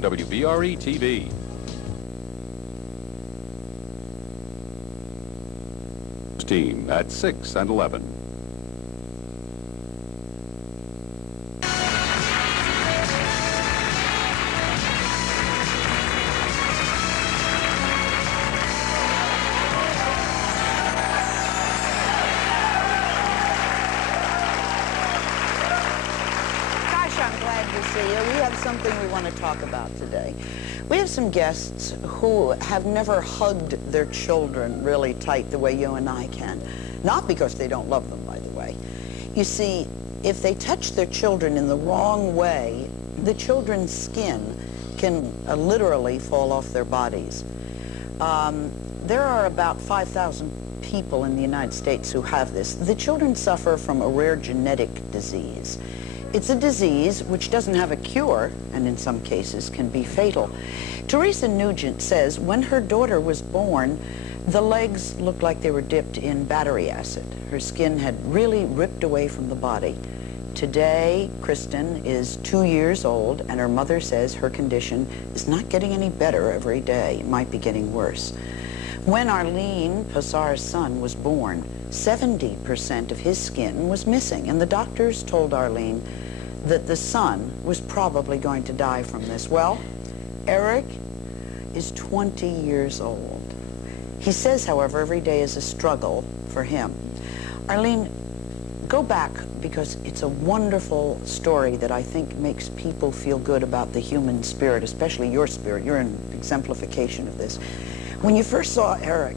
WVRE TV. Team at 6 and 11. I'm glad to see you. We have something we want to talk about today. We have some guests who have never hugged their children really tight the way you and I can. Not because they don't love them, by the way. You see, if they touch their children in the wrong way, the children's skin can literally fall off their bodies. There are about 5,000 people in the United States who have this. The children suffer from a rare genetic disease. It's a disease which doesn't have a cure, and in some cases can be fatal. Teresa Nugent says when her daughter was born, the legs looked like they were dipped in battery acid. Her skin had really ripped away from the body. Today, Kristen is 2 years old, and her mother says her condition is not getting any better every day. It might be getting worse. When Arlene, Passar's son, was born, 70% of his skin was missing, and the doctors told Arlene that the son was probably going to die from this. Well, Eric is 20 years old. He says, however, every day is a struggle for him. Arlene, go back, because it's a wonderful story that I think makes people feel good about the human spirit, especially your spirit. You're an exemplification of this. When you first saw Eric,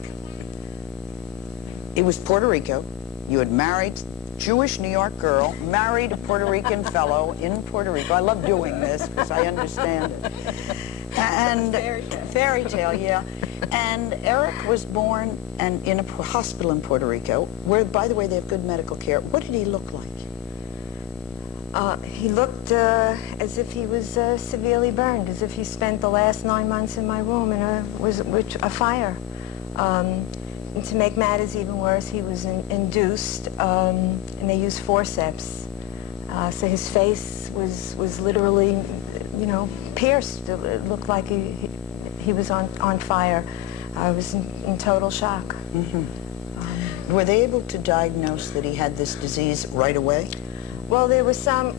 it was Puerto Rico. You had married Jewish New York girl, married a Puerto Rican fellow in Puerto Rico. I love doing this because I understand it. And fairy tale, yeah. And Eric was born and in a hospital in Puerto Rico, where, by the way, they have good medical care. What did he look like? He looked as if he was severely burned, as if he spent the last 9 months in my room in a fire. And to make matters even worse, he was induced, and they used forceps. So his face was literally, you know, pierced. It looked like he was on fire. I was in total shock. Mm-hmm. Were they able to diagnose that he had this disease right away? Well, there was some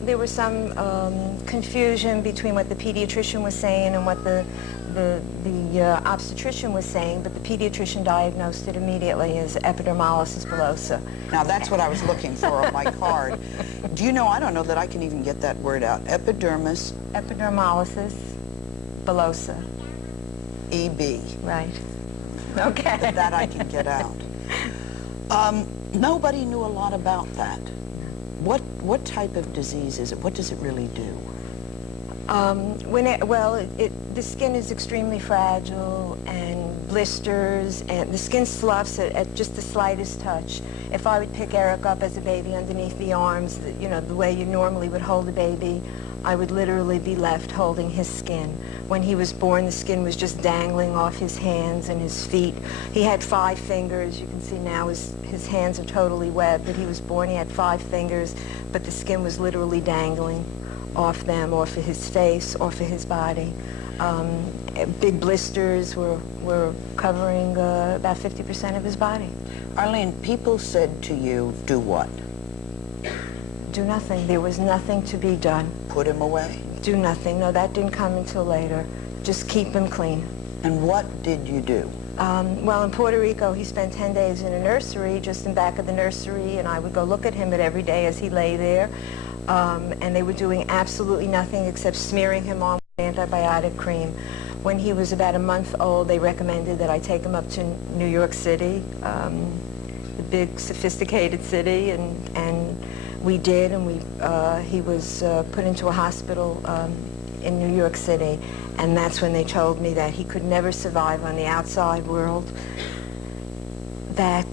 confusion between what the pediatrician was saying and what the obstetrician was saying, but the pediatrician diagnosed it immediately as epidermolysis bullosa. Now, that's what I was looking for on my card. Do you know, I don't know that I can even get that word out. Epidermolysis bullosa. EB. Right. Okay. That I can get out. Nobody knew a lot about that. What type of disease is it? What does it really do? The skin is extremely fragile, and blisters, and the skin sloughs at just the slightest touch. If I would pick Eric up as a baby underneath the arms, you know, the way you normally would hold a baby, I would literally be left holding his skin. When he was born, the skin was just dangling off his hands and his feet. He had 5 fingers. You can see now his hands are totally webbed, but he was born, he had 5 fingers, but the skin was literally dangling off them, off of his face, off of his body. Big blisters were covering about 50% of his body. Arlene, people said to you, do what? Do nothing. There was nothing to be done. Put him away? Do nothing. No, that didn't come until later. Just keep him clean. And what did you do? Well, in Puerto Rico, he spent 10 days in a nursery, just in back of the nursery, and I would go look at him every day as he lay there. And they were doing absolutely nothing except smearing him on with antibiotic cream. When he was about a month old, they recommended that I take him up to New York City, the big sophisticated city, and we did, and he was put into a hospital in New York City, and that's when they told me that he could never survive on the outside world, that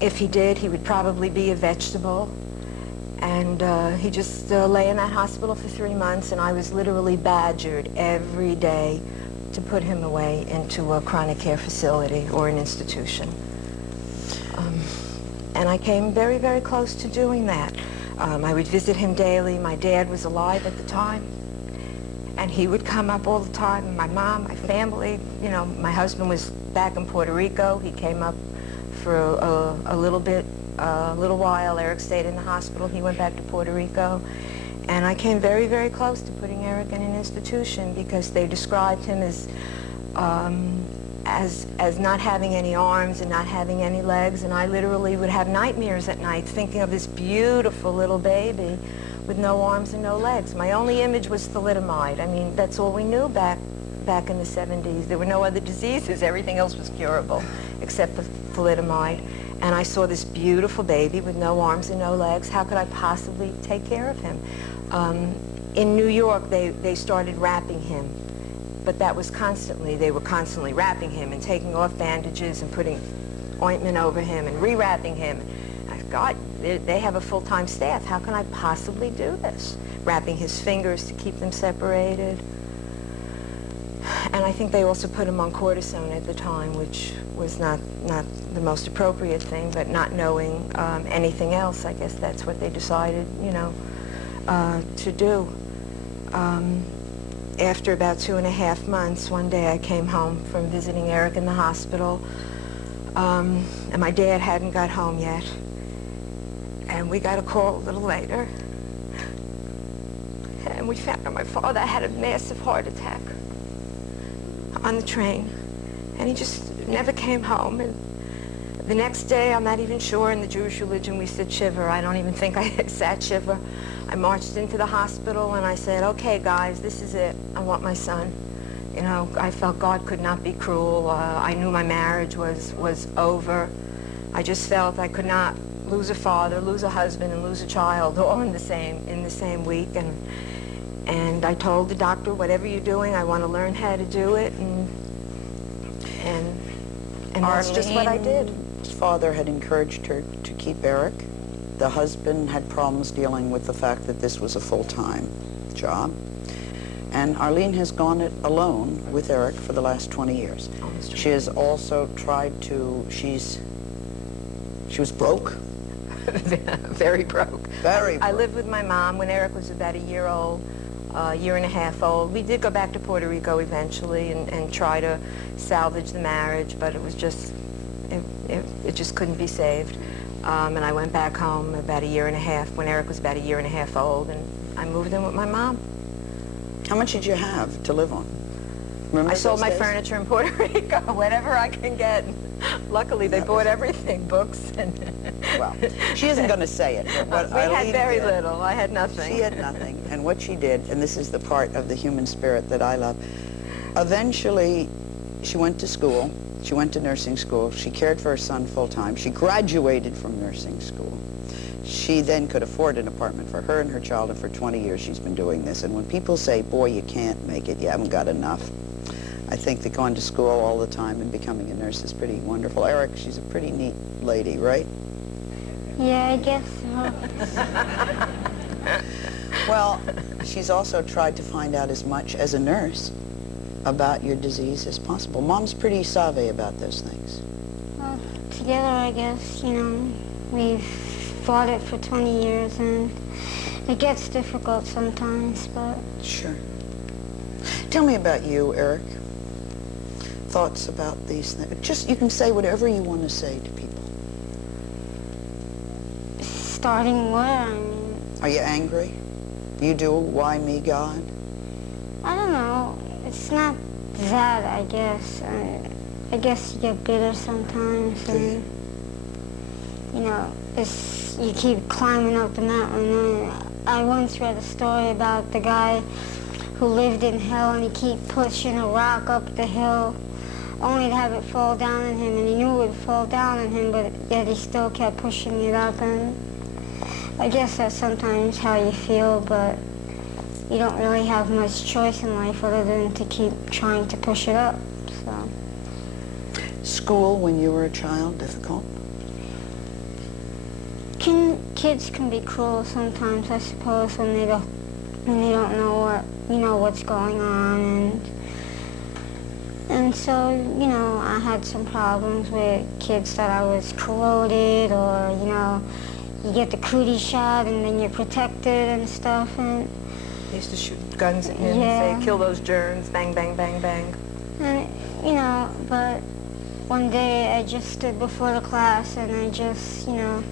if he did, he would probably be a vegetable. And he just lay in that hospital for 3 months, and I was literally badgered every day to put him away into a chronic care facility or an institution. And I came very, very close to doing that. I would visit him daily. My dad was alive at the time. And he would come up all the time. My mom, my family, you know, my husband was back in Puerto Rico. He came up for a little bit, a little while. Eric stayed in the hospital. He went back to Puerto Rico. And I came very, very close to putting Eric in an institution because they described him as not having any arms and not having any legs. And I literally would have nightmares at night thinking of this beautiful little baby with no arms and no legs. My only image was thalidomide. I mean, that's all we knew back in the 70s. There were no other diseases. Everything else was curable except for thalidomide. And I saw this beautiful baby with no arms and no legs. How could I possibly take care of him? In New York, they started wrapping him. But that was constantly, they were constantly wrapping him and taking off bandages and putting ointment over him and rewrapping him. God, they have a full-time staff. How can I possibly do this? Wrapping his fingers to keep them separated. And I think they also put him on cortisone at the time, which was not the most appropriate thing, but not knowing anything else, I guess that's what they decided, you know, to do. After about 2.5 months, one day I came home from visiting Eric in the hospital, and my dad hadn't got home yet. And we got a call a little later, and we found out my father had a massive heart attack on the train, and he just never came home. And the next day, I'm not even sure, in the Jewish religion we said shiva. I don't even think I sat shiva. I marched into the hospital and I said, okay guys, this is it. I want my son. You know, I felt God could not be cruel. I knew my marriage was over. I just felt I could not lose a father, lose a husband, and lose a child all in the same week. And I told the doctor, whatever you're doing, I want to learn how to do it. And that's just what I did. Arlene's father had encouraged her to keep Eric. The husband had problems dealing with the fact that this was a full-time job. And Arlene has gone it alone with Eric for the last 20 years. She has also tried to, she was broke. Very broke. Very broke. I lived with my mom when Eric was about a year old, year and a half old. We did go back to Puerto Rico eventually and try to salvage the marriage, but it was just, it just couldn't be saved. And I went back home about a year and a half, when Eric was about a year and a half old, and I moved in with my mom. How much did you have to live on? Remember I sold those my days? furniture in Puerto Rico, whatever I can get. Luckily, they bought everything, books and... Well, she isn't going to say it, but what we had Arlene very did, little. I had nothing. She had nothing. And what she did, and this is the part of the human spirit that I love, eventually she went to school. She went to nursing school. She cared for her son full-time. She graduated from nursing school. She then could afford an apartment for her and her child, and for 20 years she's been doing this. And when people say, boy, you can't make it, you haven't got enough, I think that going to school all the time and becoming a nurse is pretty wonderful. Eric, she's a pretty neat lady, right? Yeah, I guess so. Well, she's also tried to find out as much as a nurse about your disease as possible. Mom's pretty savvy about those things. Well, together, I guess, you know, we've fought it for 20 years, and it gets difficult sometimes, but... Sure. Tell me about you, Eric. Thoughts about these things. Just, you can say whatever you want to say to people. Starting where, I mean... Are you angry? You do, why me, God? I don't know. It's not that, I guess. I guess you get bitter sometimes, and, you know, you keep climbing up the mountain. And I once read a story about the guy who lived in hell, and he kept pushing a rock up the hill only to have it fall down on him, and he knew it would fall down on him, but yet he still kept pushing it up. And I guess that's sometimes how you feel, but you don't really have much choice in life other than to keep trying to push it up, so. School when you were a child, difficult? Kids can be cruel sometimes, I suppose, when they don't know what's going on, and so, you know, I had some problems with kids that I was corroded, or, you know, you get the cootie shot and then you're protected and stuff, and They used to shoot guns at him Yeah. and say, kill those germs, bang, bang, bang, bang. And, you know, but one day I just stood before the class and I just, you know,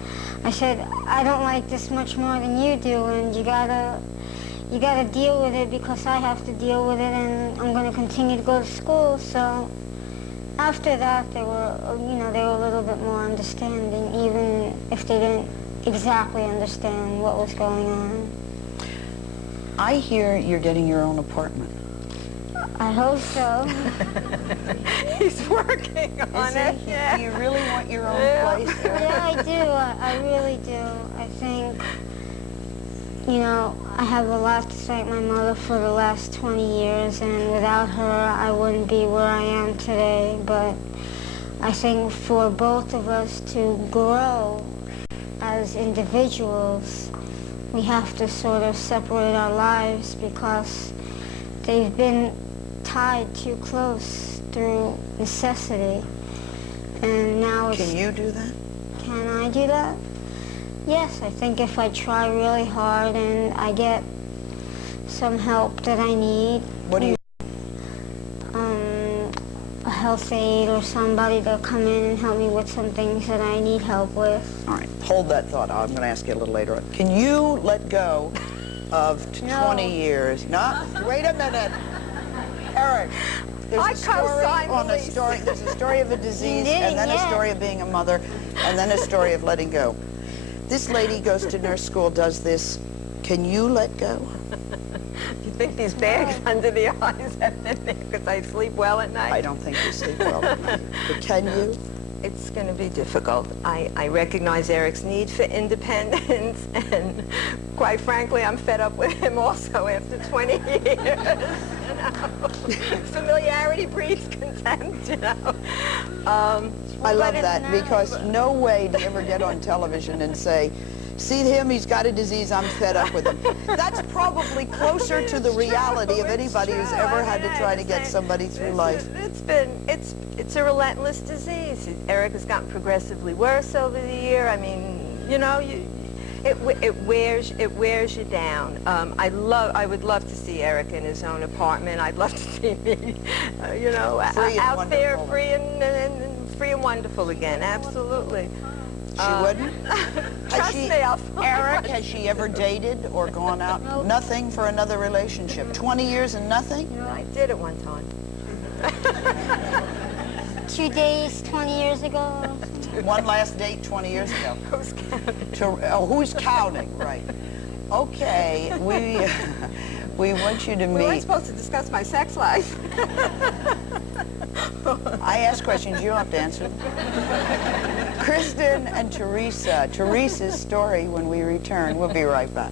I said, I don't like this much more than you do, and you gotta deal with it because I have to deal with it, and I'm gonna continue to go to school. So after that, they were, you know, they were a little bit more understanding, even if they didn't exactly understand what was going on. I hear you're getting your own apartment. I hope so. He's working on Is it. it? Yeah. Do you really want your own Yeah. place? Yeah, I do. I really do. I think, you know, I have a lot to thank my mother for the last 20 years, and without her, I wouldn't be where I am today. But I think for both of us to grow as individuals, we have to sort of separate our lives because they've been tied too close through necessity. And now it's... Can you do that? Can I do that? Yes, I think if I try really hard and I get some help that I need. What do you... A health aide or somebody to come in and help me with some things that I need help with. All right, hold that thought. I'm going to ask you a little later on. Can you let go of 20 No. years? No? Wait a minute. Eric, there's I a story co-sign on the a lease. story. There's a story of a disease, did, and then a yeah. story of being a mother, and then a story of letting go. This lady goes to nurse school, does this. Can you let go? You think these bags under the eyes have been there because I sleep well at night? I don't think you sleep well at night. But can you? It's going to be difficult. I recognize Eric's need for independence, and quite frankly, I'm fed up with him also after 20 years. You know? Familiarity breeds contempt, you know. I love that because no way to ever get on television and say, see him, he's got a disease, I'm fed up with him. That's probably closer to the reality of anybody who's ever had to try to get somebody through life. It's a relentless disease. Eric has gotten progressively worse over the year. I mean, you know, it wears you down. I would love to see Eric in his own apartment. I'd love to see me, you know, Free and out there, wonderful. free and wonderful again. Absolutely. She wouldn't? Trust me, I'll find Eric, one. has she ever dated or gone out? Nope. Nothing for another relationship. 20 years and nothing? You know, I did it one time. 2 days, 20 years ago. One last date 20 years ago. Who's counting? Who's counting? Right. Okay, we want you to We weren't meet. supposed to discuss my sex life. I ask questions, you don't have to answer them. Kristen and Teresa. Teresa's story when we return. We'll be right back.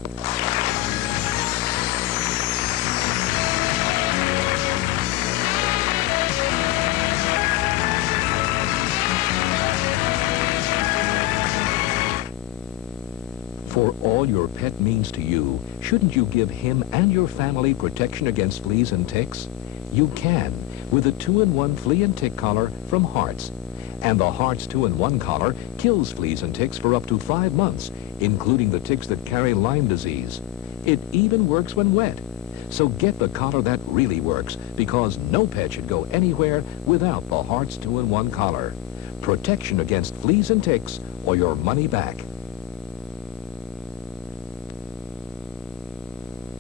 For all your pet means to you, shouldn't you give him and your family protection against fleas and ticks? You can with the 2-in-1 flea and tick collar from Hearts. And the Hearts 2-in-1 collar kills fleas and ticks for up to 5 months, including the ticks that carry Lyme disease. It even works when wet. So get the collar that really works, because no pet should go anywhere without the Hearts 2-in-1 collar. Protection against fleas and ticks, or your money back.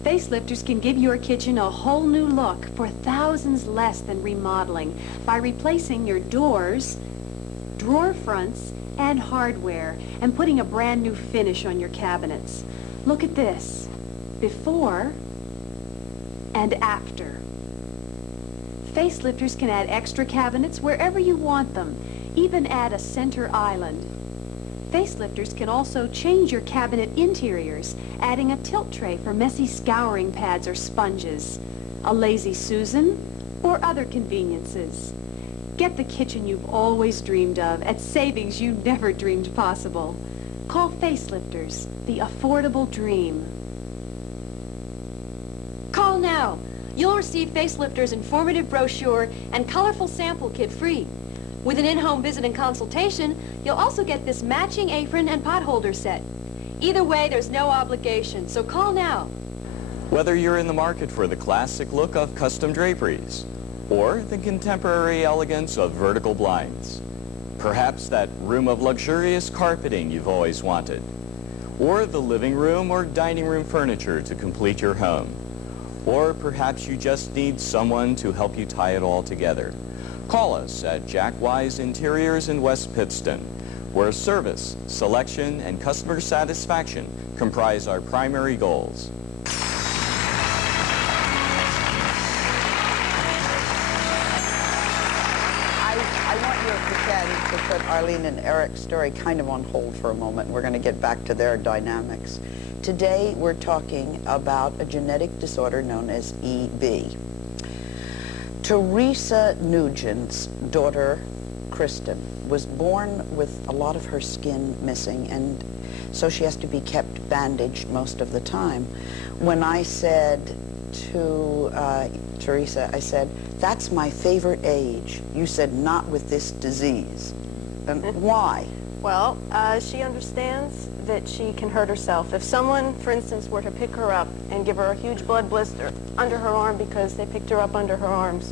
Facelifters can give your kitchen a whole new look for thousands less than remodeling by replacing your doors, drawer fronts, and hardware, and putting a brand new finish on your cabinets. Look at this. Before and after. Facelifters can add extra cabinets wherever you want them, even add a center island. Facelifters can also change your cabinet interiors, adding a tilt tray for messy scouring pads or sponges, a lazy Susan, or other conveniences. Get the kitchen you've always dreamed of at savings you never dreamed possible. Call Facelifters, the affordable dream. Call now. You'll receive Facelifters' informative brochure and colorful sample kit free. With an in-home visit and consultation, you'll also get this matching apron and pot holder set. Either way, there's no obligation, so call now. Whether you're in the market for the classic look of custom draperies or the contemporary elegance of vertical blinds, perhaps that room of luxurious carpeting you've always wanted, or the living room or dining room furniture to complete your home, or perhaps you just need someone to help you tie it all together. Call us at Jack Wise Interiors in West Pittston, where service, selection, and customer satisfaction comprise our primary goals. I want you, if you can, to put Arlene and Eric's story kind of on hold for a moment. We're going to get back to their dynamics. Today, we're talking about a genetic disorder known as EB. Teresa Nugent's daughter, Kristen, was born with a lot of her skin missing, and so she has to be kept bandaged most of the time. When I said to Teresa, I said, "That's my favorite age." You said, "Not with this disease." And why? Well, she understands that she can hurt herself. If someone, for instance, were to pick her up and give her a huge blood blister under her arm because they picked her up under her arms,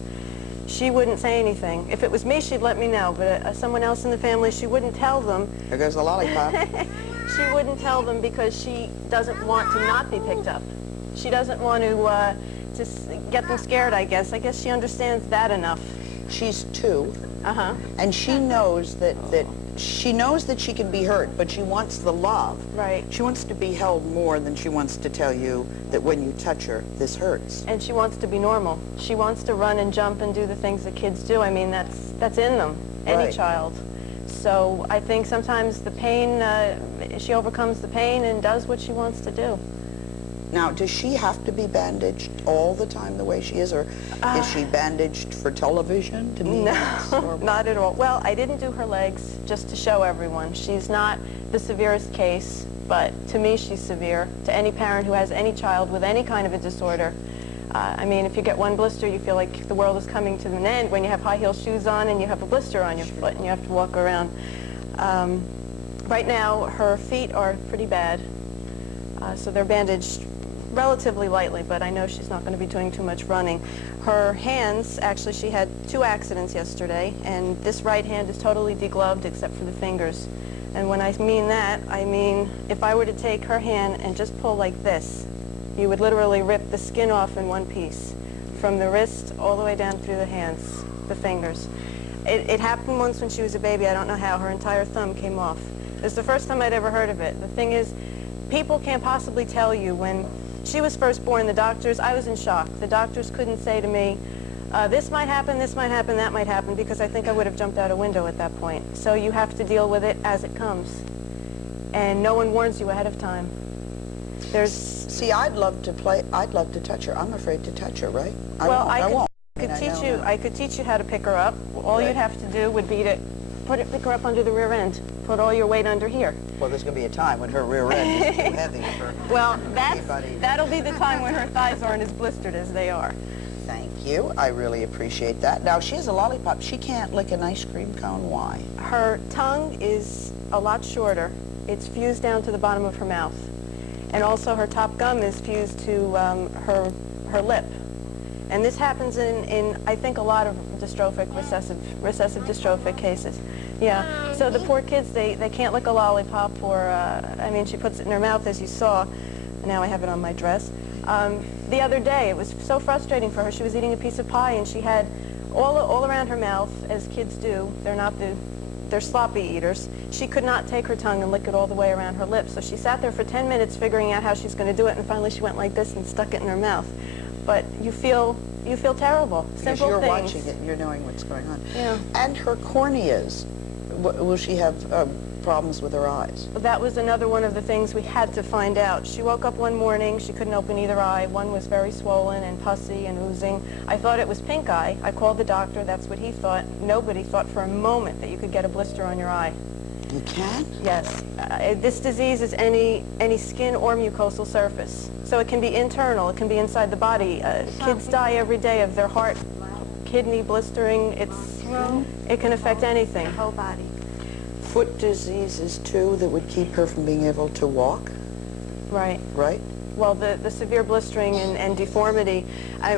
she wouldn't say anything. If it was me, she'd let me know, but someone else in the family, she wouldn't tell them. There goes the lollipop. She wouldn't tell them because she doesn't want to not be picked up. She doesn't want to get them scared, I guess. I guess she understands that enough. She's 2, Uh-huh. and she knows that she knows that she can be hurt, but she wants the love. Right. She wants to be held more than she wants to tell you that when you touch her, this hurts. And she wants to be normal. She wants to run and jump and do the things that kids do. I mean, that's in them, any Right. child. So I think sometimes the pain, she overcomes the pain and does what she wants to do. Now, does she have to be bandaged all the time the way she is, or is she bandaged for television to meetings? No, not at all. Well, I didn't do her legs just to show everyone. She's not the severest case, but to me she's severe. To any parent who has any child with any kind of a disorder, I mean, if you get one blister, you feel like the world is coming to an end when you have high heel shoes on and you have a blister on your foot and you have to walk around. Right now, her feet are pretty bad, so they're bandaged relatively lightly, but I know she's not going to be doing too much running. Her hands, actually, she had 2 accidents yesterday, and this right hand is totally degloved except for the fingers. And when I mean that, I mean if I were to take her hand and just pull like this, you would literally rip the skin off in one piece, from the wrist all the way down through the hands, the fingers. It happened once when she was a baby. I don't know how. Her entire thumb came off. It was the first time I'd ever heard of it. The thing is, people can't possibly tell you. When she was first born, I was in shock. The doctors couldn't say to me, this might happen, that might happen, because I think I would have jumped out a window at that point. So you have to deal with it as it comes. And no one warns you ahead of time. See, I'd love to touch her. I'm afraid to touch her, right? I could teach you how to pick her up. All you'd have to do would be to pick her up under the rear end. Put all your weight under here. Well, there's going to be a time when her rear end is too heavy for well, anybody. That'll be the time when her thighs aren't as blistered as they are. Thank you. I really appreciate that. Now, she has a lollipop. She can't lick an ice cream cone. Why? Her tongue is a lot shorter. It's fused down to the bottom of her mouth. And also her top gum is fused to her lip. And this happens in I think, a lot of recessive dystrophic cases. Yeah, so the poor kids, they can't lick a lollipop, or, I mean, she puts it in her mouth, as you saw. Now I have it on my dress. The other day, it was so frustrating for her. She was eating a piece of pie, and she had all around her mouth, as kids do. They're sloppy eaters. She could not take her tongue and lick it all the way around her lips. So she sat there for 10 minutes figuring out how she's going to do it, and finally she went like this and stuck it in her mouth. But you feel terrible. Because you're watching it and you're knowing what's going on. Yeah. And her corneas, will she have problems with her eyes? That was another one of the things we had to find out. She woke up one morning, she couldn't open either eye. One was very swollen and pussy and oozing. I thought it was pink eye. I called the doctor, that's what he thought. Nobody thought for a moment that you could get a blister on your eye. You can? Yes. This disease is any skin or mucosal surface. So it can be internal, it can be inside the body. Kids die every day of their heart, kidney blistering. It can affect anything. The whole body. Foot diseases, too, that would keep her from being able to walk? Right. Right? well, the severe blistering and deformity.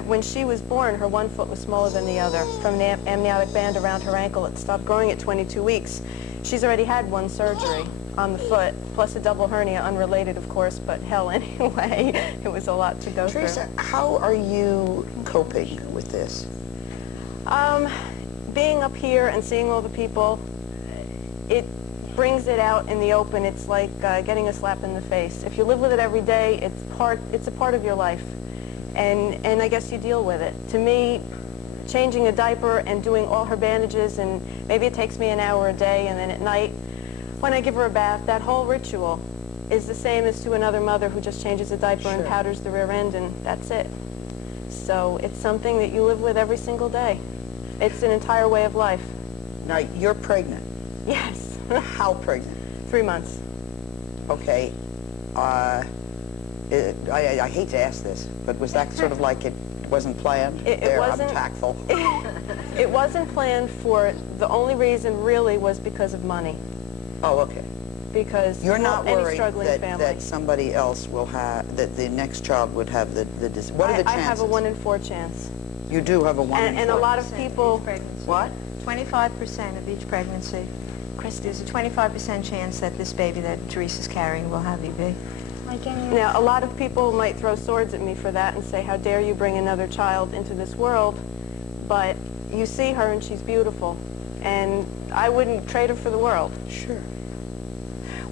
When she was born, her one foot was smaller than the other. From the amniotic band around her ankle, it stopped growing at 22 weeks. She's already had one surgery on the foot, plus a double hernia, unrelated, of course, but hell, anyway, it was a lot to go Teresa, how are you coping with this? Being up here and seeing all the people, it brings it out in the open. It's like getting a slap in the face. If you live with it every day, it's a part of your life, and I guess you deal with it. To me, changing a diaper and doing all her bandages, and maybe it takes me an hour a day, and then at night, when I give her a bath, that whole ritual is the same as to another mother who just changes a diaper and powders the rear end, and that's it. So it's something that you live with every single day. It's an entire way of life. Now, you're pregnant. Yes. How pregnant? 3 months. Okay. I hate to ask this, but was that sort of like it wasn't planned? It wasn't. I'm tactful. It wasn't planned for, the only reason really was because of money. Oh, okay. Because You're not any worried struggling family. that somebody else will have, that the next child would have the disease. What are the chances? I have a 1 in 4 chance. You do have a 1 in 4. And a lot of people... What? 25% of each pregnancy. There's a 25% chance that this baby that Teresa's carrying will have EB. Now, a lot of people might throw swords at me for that and say, how dare you bring another child into this world? But you see her and she's beautiful. And I wouldn't trade her for the world. Sure.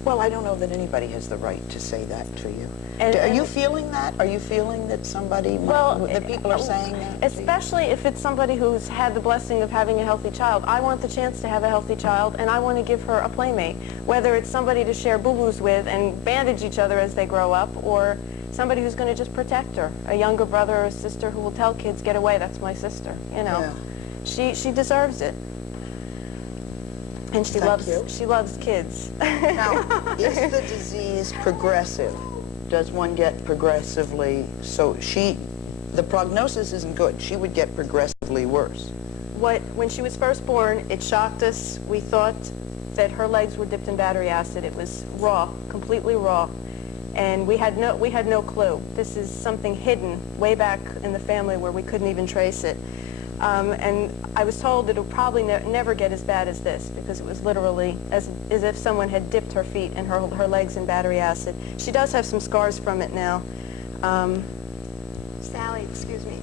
Well, I don't know that anybody has the right to say that to you. And are you feeling that? Are you feeling that somebody, that people are saying that? Especially if it's somebody who's had the blessing of having a healthy child. I want the chance to have a healthy child, and I want to give her a playmate. Whether it's somebody to share boo-boos with and bandage each other as they grow up, or somebody who's going to just protect her. A younger brother or a sister who will tell kids, get away, that's my sister. You know, she deserves it. And she loves kids. Now, is the disease progressive? Does one get progressively, so the prognosis isn't good. She would get progressively worse. When she was first born, it shocked us. We thought that her legs were dipped in battery acid. It was raw, completely raw. And we had no clue. This is something hidden way back in the family where we couldn't even trace it. And I was told that it would probably never get as bad as this, because it was literally as if someone had dipped her feet and her legs in battery acid. She does have some scars from it now. Sally, excuse me.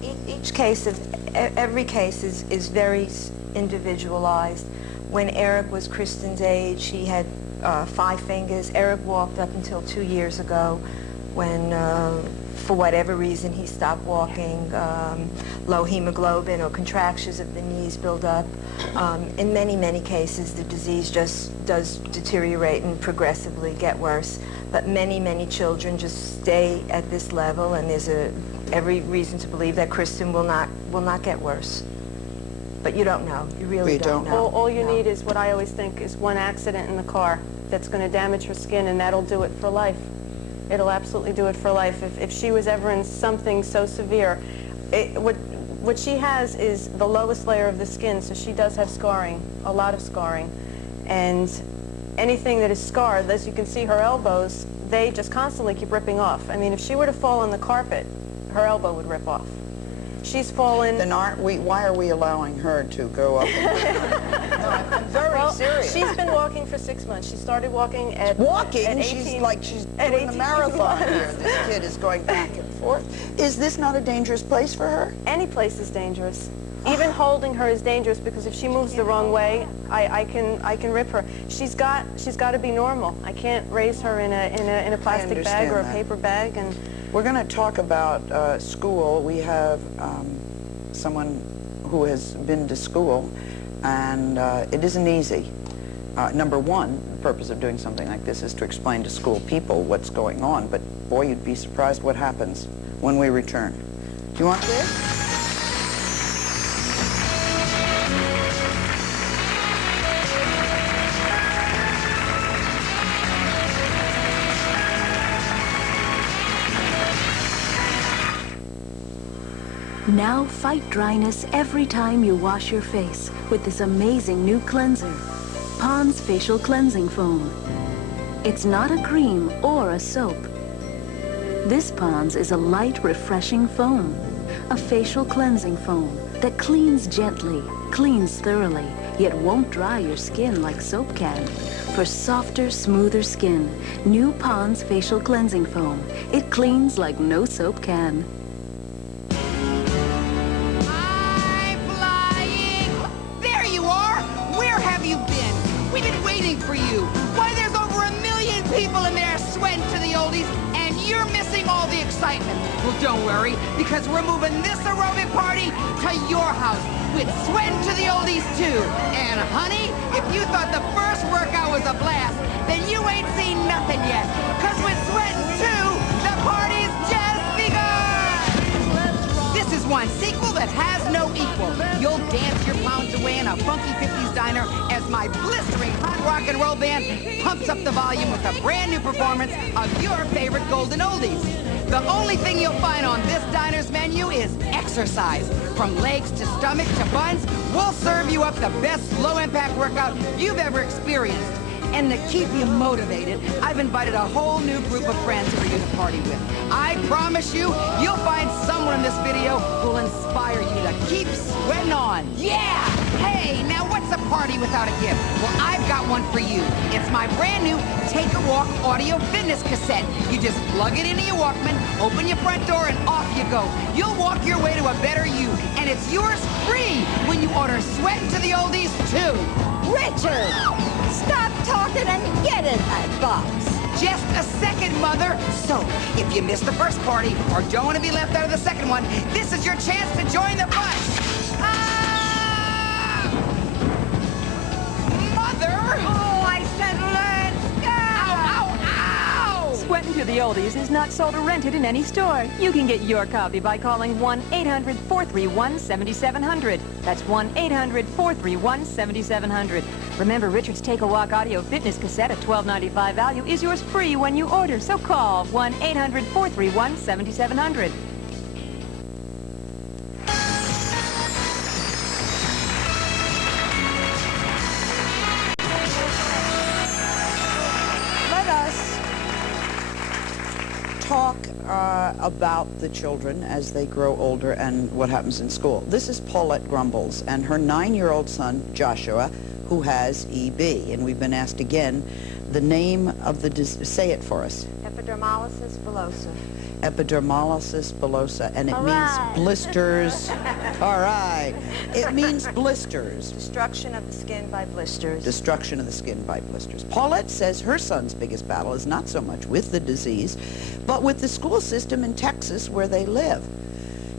Every case is very individualized. When Eric was Kristen's age, he had 5 fingers. Eric walked up until 2 years ago when, for whatever reason, he stopped walking. Low hemoglobin or contractions of the knees build up. In many, many cases, the disease just does deteriorate and progressively get worse. But many, many children just stay at this level, and there's every reason to believe that Kristen will not get worse. But you don't know. You really don't know. All you need is what I always think is one accident in the car that's going to damage her skin, and that'll do it for life. It'll absolutely do it for life. If she was ever in something so severe, what she has is the lowest layer of the skin, so she does have scarring, a lot of scarring. And anything that is scarred, as you can see, her elbows, they just constantly keep ripping off. I mean, if she were to fall on the carpet, her elbow would rip off. She's fallen... Then why are we allowing her to go up? No, I'm very serious. She's been walking for 6 months. She started walking at... Walking? At 18, she's doing the marathon here. This kid is going back and forth. Is this not a dangerous place for her? Any place is dangerous. Even holding her is dangerous, because if she moves the wrong way, I can rip her. She's got to be normal. I can't raise her in a plastic bag or a paper bag. And we're going to talk about school. We have someone who has been to school, and it isn't easy. Number one, the purpose of doing something like this is to explain to school people what's going on, but boy, you'd be surprised what happens when we return. Do you want this? Now fight dryness every time you wash your face with this amazing new cleanser, Pond's Facial Cleansing Foam. It's not a cream or a soap. This Pond's is a light, refreshing foam. A facial cleansing foam that cleans gently, cleans thoroughly, yet won't dry your skin like soap can. For softer, smoother skin, new Pond's Facial Cleansing Foam. It cleans like no soap can. I'm flying! There you are! Where have you been? We've been waiting for you. Why, there's over 1 million people in there sweating to the oldies, and you're missing all the excitement. Well, don't worry, because we're moving this aerobic party to your house with sweating to the oldies, too. And, honey, if you thought the first workout was a blast, then you ain't seen nothing yet. Because with sweating, too, the party's just begun! This is one sequel that has no equal. You'll dance your pounds away in a funky 50s diner as my blistering hot rock and roll band pumps up the volume with a brand new performance of your favorite golden oldies. The only thing you'll find on this diner's menu is exercise. From legs to stomach to buns, we'll serve you up the best low-impact workout you've ever experienced. And to keep you motivated, I've invited a whole new group of friends for you to party with. I promise you, you'll find someone in this video who'll inspire you to keep sweating on. Yeah! Hey, now what's a party without a gift? Well, I've got one for you. It's my brand new Take a Walk audio fitness cassette. You just plug it into your Walkman, open your front door, and off you go. You'll walk your way to a better you, and it's yours free when you order Sweatin' to the Oldies, too. Richard, stop talking and get in that box. Just a second, Mother. So, if you missed the first party or don't want to be left out of the second one, this is your chance to join the fun. Ah! Mother! Oh, I said let's go! Ow, ow, ow! Sweatin' to the Oldies is not sold or rented in any store. You can get your copy by calling 1-800-431-7700. That's 1-800-431-7700. Remember, Richard's Take a Walk audio fitness cassette at $12.95 value is yours free when you order. So call 1-800-431-7700. Let us talk about the children as they grow older and what happens in school. This is Paulette Grumbles and her 9-year-old son, Joshua, who has EB. And we've been asked again the name of the say it for us. Epidermolysis bullosa. Epidermolysis bullosa, and it means blisters. All right. It means blisters. Destruction of the skin by blisters. Destruction of the skin by blisters. Paulette says her son's biggest battle is not so much with the disease, but with the school system in Texas where they live.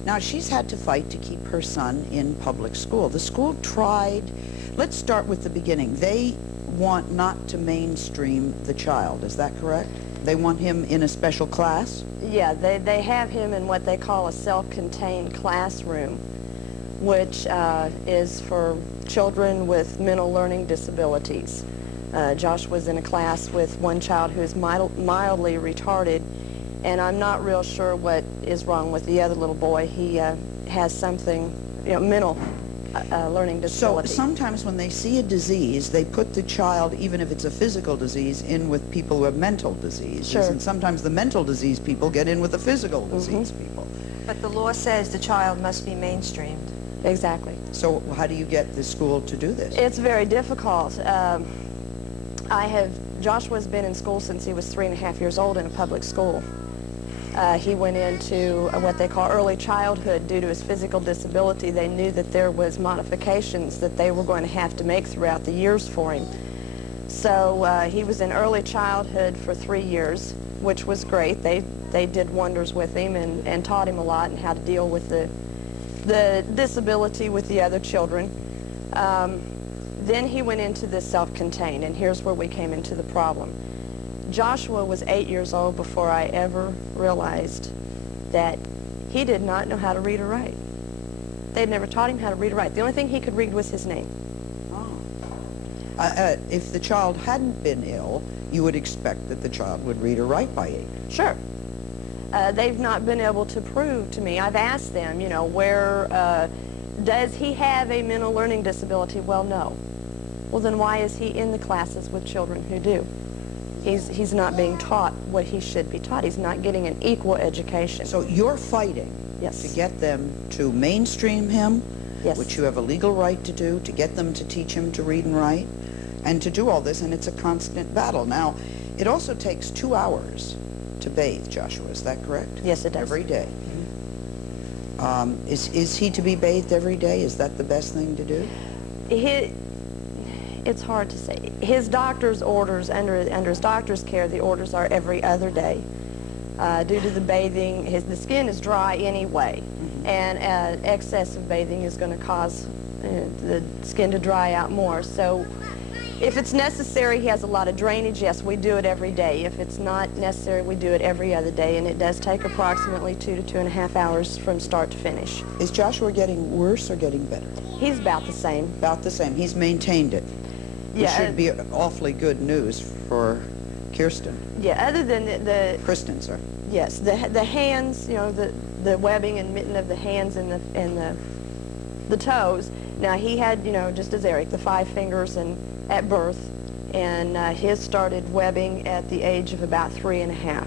Now, she's had to fight to keep her son in public school. The school tried. Let's start with the beginning. They want not to mainstream the child. Is that correct? They want him in a special class? Yeah, they have him in what they call a self-contained classroom, which is for children with mental learning disabilities. Josh was in a class with one child who is mildly retarded, and I'm not real sure what is wrong with the other little boy. He has something, mental learning disability. So sometimes when they see a disease, they put the child, even if it's a physical disease, in with people who have mental disease. Sure. And sometimes the mental disease people get in with the physical disease people. But the law says the child must be mainstreamed. Exactly. So how do you get the school to do this? It's very difficult. Joshua's been in school since he was 3.5 years old in a public school. He went into what they call early childhood due to his physical disability. They knew that there was modifications that they were going to have to make throughout the years for him. So he was in early childhood for 3 years, which was great. They did wonders with him and taught him a lot and how to deal with the disability with the other children. Then he went into the self-contained, and here's where we came into the problem. Joshua was 8 years old before I ever realized that he did not know how to read or write. They had never taught him how to read or write. The only thing he could read was his name. If the child hadn't been ill, you would expect that the child would read or write by 8. Sure. They've not been able to prove to me. I've asked them, does he have a mental learning disability? Well, no. Well, then why is he in the classes with children who do? He's not being taught what he should be taught. He's not getting an equal education. So you're fighting Yes. to get them to mainstream him, Yes. which you have a legal right to do, to get them to teach him to read and write, and to do all this, and it's a constant battle. Now, it also takes 2 hours to bathe, Joshua, is that correct? Yes, it does. Every day. Is he to be bathed every day? Is that the best thing to do? It's hard to say. His doctor's orders, under his doctor's care, the orders are every other day. Due to the bathing, the skin is dry anyway, and excessive bathing is going to cause the skin to dry out more. So if it's necessary, he has a lot of drainage, yes, we do it every day. If it's not necessary, we do it every other day, and it does take approximately 2 to 2.5 hours from start to finish. Is Joshua getting worse or getting better? He's about the same. About the same. He's maintained it. Yeah. Which should be awfully good news for Kirsten. Yeah, other than the Kristen, sir. yes, the hands, you know, the webbing and mitten of the hands and the toes. Now he had, you know, just as Eric, the 5 fingers and at birth, and his started webbing at the age of about 3.5.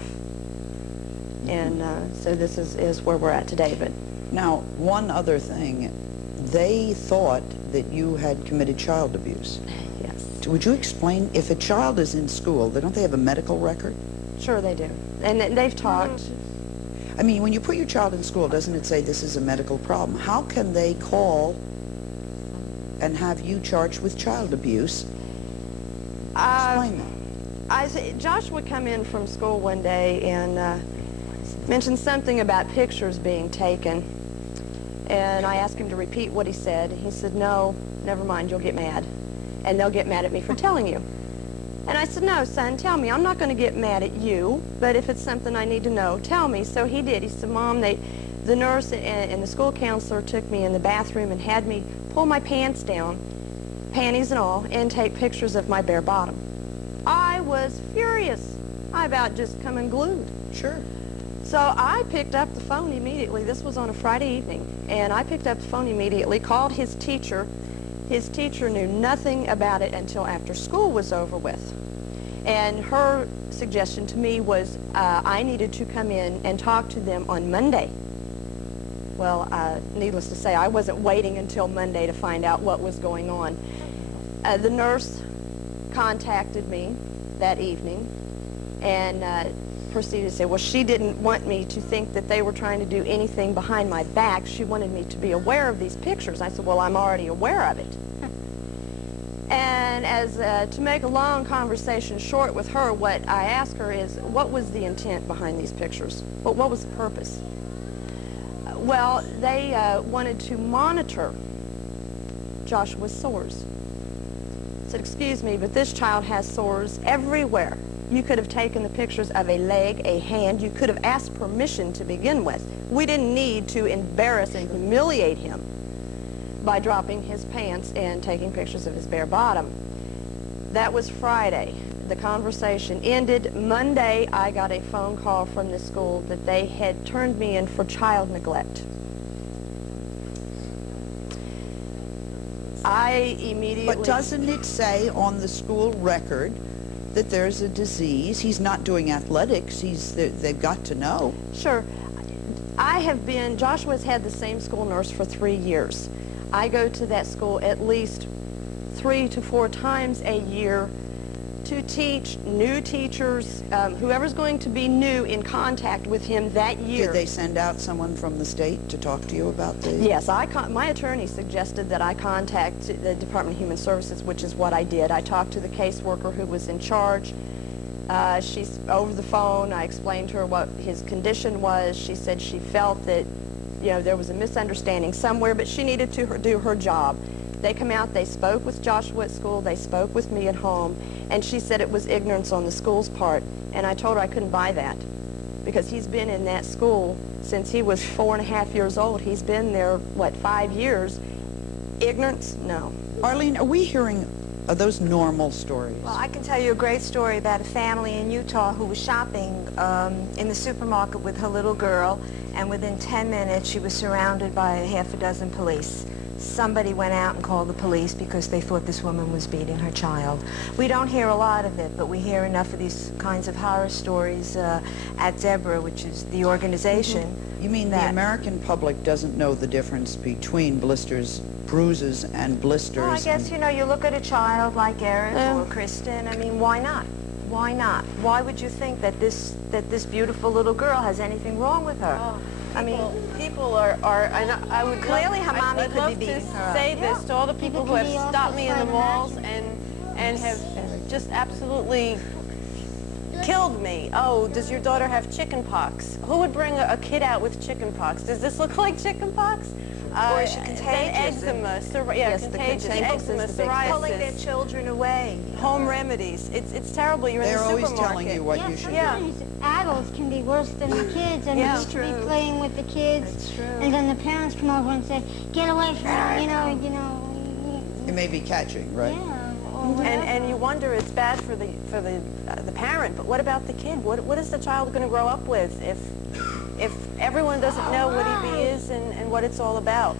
And so this is where we're at today. But Now, one other thing. They thought that you had committed child abuse. yes, Would you explain, if a child is in school, don't they have a medical record? sure they do. And they've talked. I mean, when you put your child in school, doesn't it say this is a medical problem? How can they call and have you charged with child abuse? Explain that. Josh would come in from school one day and mention something about pictures being taken. And I asked him to repeat what he said. He said, no, never mind, you'll get mad. And they'll get mad at me for telling you. And I said, no, son, tell me. I'm not going to get mad at you, but if it's something I need to know, tell me. So he did. He said, Mom, the nurse and the school counselor took me in the bathroom and had me pull my pants down, panties and all, and take pictures of my bare bottom. I was furious. I about just come unglued. Sure. So I picked up the phone immediately. This was on a Friday evening. And I picked up the phone immediately, called his teacher. His teacher knew nothing about it until after school was over with. And her suggestion to me was I needed to come in and talk to them on Monday. Well, needless to say, I wasn't waiting until Monday to find out what was going on. The nurse contacted me that evening and proceeded to say, well, she didn't want me to think that they were trying to do anything behind my back. She wanted me to be aware of these pictures. I said, well, I'm already aware of it. And as to make a long conversation short with her, what I asked her is, what was the intent behind these pictures? What was the purpose? Well, they wanted to monitor Joshua's sores. I said, excuse me, but this child has sores everywhere. You could have taken the pictures of a leg, a hand. You could have asked permission to begin with. We didn't need to embarrass and humiliate him by dropping his pants and taking pictures of his bare bottom. That was Friday. The conversation ended. Monday, I got a phone call from the school that they had turned me in for child neglect. I immediately... But doesn't it say on the school record that there's a disease? He's not doing athletics. They've got to know. Sure. Joshua's had the same school nurse for 3 years. I go to that school at least 3 to 4 times a year to teach new teachers, whoever's going to be new in contact with him that year. Did they send out someone from the state to talk to you about this? Yes, my attorney suggested that I contact the Department of Human Services, which is what I did. I talked to the caseworker who was in charge. She's over the phone. I explained to her what his condition was. She said she felt that, there was a misunderstanding somewhere, but she needed to do her job. They come out, they spoke with Joshua at school, they spoke with me at home, and she said it was ignorance on the school's part. And I told her I couldn't buy that because he's been in that school since he was 4.5 years old. He's been there, 5 years. Ignorance? No. Arlene, are we hearing those normal stories? Well, I can tell you a great story about a family in Utah who was shopping in the supermarket with her little girl, and within 10 minutes she was surrounded by 6 police. somebody went out and called the police because they thought this woman was beating her child. We don't hear a lot of it, but we hear enough of these kinds of horror stories at Deborah, which is the organization. You mean the American public doesn't know the difference between blisters, bruises, and blisters? Well, I guess, you know, you look at a child like Eric or Kristen, I mean, why not? Why not? Why would you think that this beautiful little girl has anything wrong with her? Oh, I mean, people are I would clearly her mommy I'd could love be to beating her up. say this to all the people who have People can be stopped me in the also malls fighting and have just absolutely killed me. Oh, does your daughter have chicken pox? Who would bring a kid out with chicken pox? Does this look like chicken pox? Or is she contagious? Then eczema, Yes, the contagious, contagious eczema, is the big thing. Pulling their psoriasis, children away. home remedies. It's terrible. You're They're in the always supermarket. telling you what you should do. Sometimes adults can be worse than the kids, and Yeah. you should be playing with the kids. That's true. And then the parents come over and say, "Get away from them," you know. It may be catching, right? Yeah. Or whatever. And you wonder, it's bad for the parent, but what about the kid? What is the child going to grow up with if everyone doesn't know what EB is and what it's all about?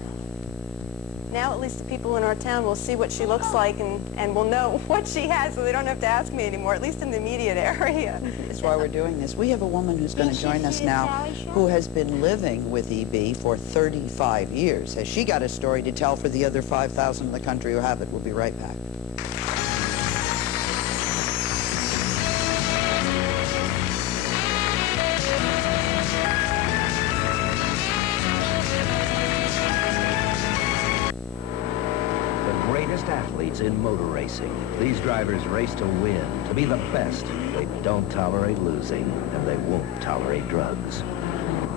Now at least the people in our town will see what she looks like and will know what she has, so they don't have to ask me anymore, at least in the immediate area. That's why we're doing this. We have a woman who's going to Did you join us see the now Sally Show? who has been living with EB for 35 years. Has she got a story to tell for the other 5,000 in the country who have it? We'll be right back. Greatest athletes in motor racing. These drivers race to win, to be the best. They don't tolerate losing, and they won't tolerate drugs.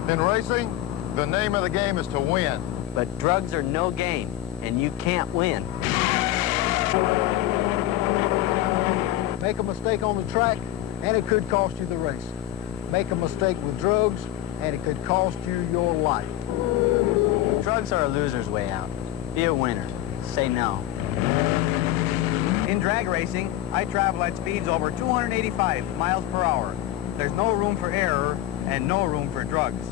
In racing, the name of the game is to win. But drugs are no game, and you can't win. Make a mistake on the track, and it could cost you the race. Make a mistake with drugs, and it could cost you your life. Drugs are a loser's way out. Be a winner. Say no. In drag racing, I travel at speeds over 285 miles per hour. There's no room for error and no room for drugs.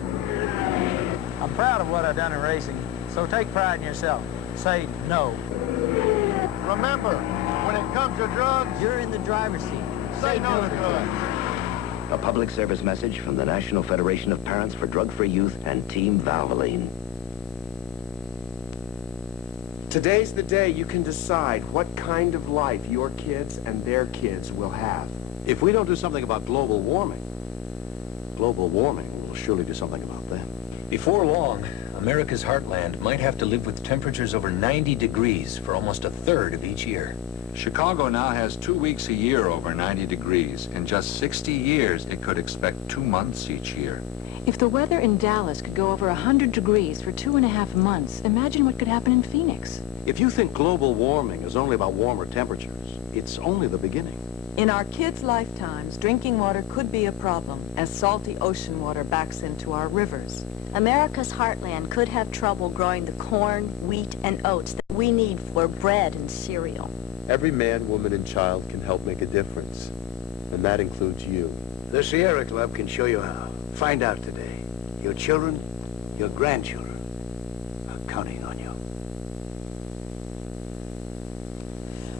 I'm proud of what I've done in racing, so take pride in yourself. Say no. Remember, when it comes to drugs, You're in the driver's seat. say no to drugs. A public service message from the National Federation of Parents for Drug-Free Youth and Team Valvoline. Today's the day you can decide what kind of life your kids and their kids will have. If we don't do something about global warming will surely do something about them. Before long, America's heartland might have to live with temperatures over 90 degrees for almost a third of each year. Chicago now has 2 weeks a year over 90 degrees. In just 60 years, it could expect 2 months each year. If the weather in Dallas could go over 100 degrees for 2.5 months, imagine what could happen in Phoenix. If you think global warming is only about warmer temperatures, it's only the beginning. In our kids' lifetimes, drinking water could be a problem as salty ocean water backs into our rivers. America's heartland could have trouble growing the corn, wheat, and oats that we need for bread and cereal. Every man, woman, and child can help make a difference, and that includes you. The Sierra Club can show you how. Find out today. Your children, your grandchildren are counting on you.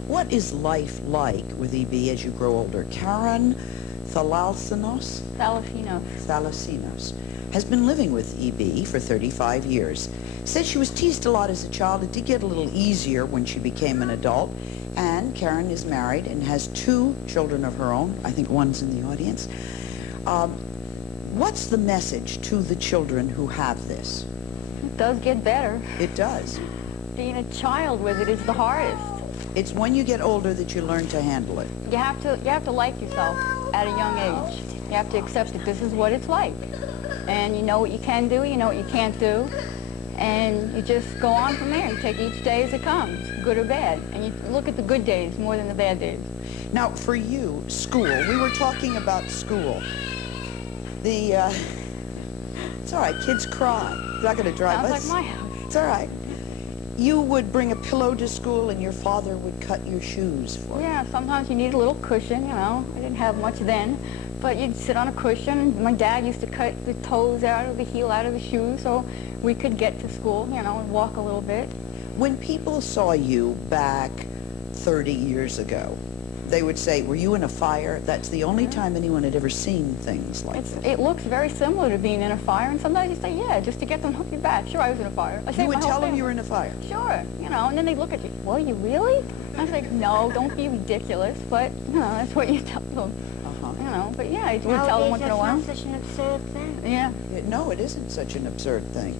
What is life like with EB as you grow older? Karen Thalasinos has been living with EB for 35 years. Said she was teased a lot as a child. It did get a little easier when she became an adult. And Karen is married and has 2 children of her own. I think one's in the audience. What's the message to the children who have this? It does get better. It does. Being a child with it is the hardest. It's when you get older that you learn to handle it. You have to like yourself at a young age. You have to accept that this is what it's like. And you know what you can do, you know what you can't do. And you just go on from there and take each day as it comes, good or bad. And you look at the good days more than the bad days. Now, for you, school. We were talking about school. It's all right, kids cry. You're not going to drive us. Sounds like my house. It's all right. You would bring a pillow to school and your father would cut your shoes for you. Yeah, sometimes you need a little cushion, you know. I didn't have much then. But you'd sit on a cushion. My dad used to cut the toes out of the heel out of the shoes so we could get to school, you know, and walk a little bit. When people saw you back 30 years ago, they would say, were you in a fire? That's the only time anyone had ever seen things like this. It looks very similar to being in a fire, and sometimes you say, yeah, just to get them hook you back. Sure, I was in a fire. You would tell them you were in a fire? Sure, you know, and then they look at you, well, you really? And I was like, no, don't be ridiculous, but, you know, that's what you tell them. You know, but yeah, you tell them once in a while. Nowadays, that's not such an absurd thing. Yeah. No, it isn't such an absurd thing.